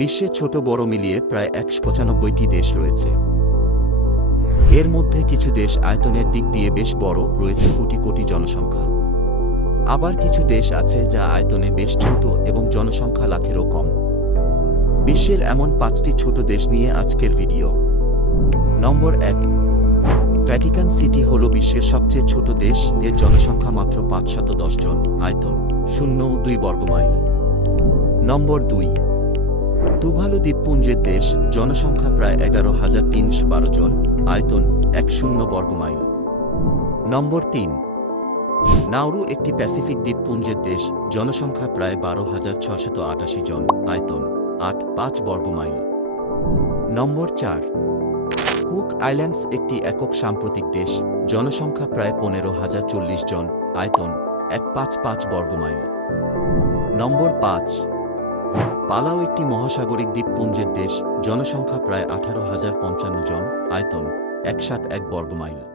বিশ্বে ছোট বড় মিলিয়ে প্রায় ১৯৫টি দেশ রয়েছে। এর মধ্যে কিছু দেশ আয়তনের দিক দিয়ে বেশ বড়, রয়েছে কোটি কোটি জনসংখ্যা। আবার কিছু দেশ আছে যা আয়তনে বেশ ছোট এবং জনসংখ্যা লাখেরও কম। বিশ্বের এমন ৫টি ছোট দেশ নিয়ে আজকের ভিডিও। নম্বর ১, ভ্যাটিকান সিটি হল বিশ্বের সবচেয়ে ছোট দেশ। এর জনসংখ্যা মাত্র ৫১০ জন, আয়তন ০.২ বর্গমাইল। নম্বর ২, তুভালু দ্বীপপুঞ্জের দেশ, জনসংখ্যা প্রায় ১১,৩১২ জন, আয়তন ১০ বর্গমাইল। নম্বর ৩, নাউরু একটি প্যাসিফিক দ্বীপপুঞ্জের দেশ, জনসংখ্যা প্রায় ১২,৬৮৮ জন, আয়তন ৮.৫ বর্গমাইল। নম্বর ৪, কুক আইল্যান্ডস একটি একক সাম্প্রতিক দেশ, জনসংখ্যা প্রায় ১৫,০৪০ জন, আয়তন ১.৫৫ বর্গমাইল। নম্বর ৫, পালাউ একটি মহাসাগরিক দ্বীপপুঞ্জের দেশ, জনসংখ্যা প্রায় ১৮,০৫৫ জন, আয়তন ১৭১ বর্গমাইল।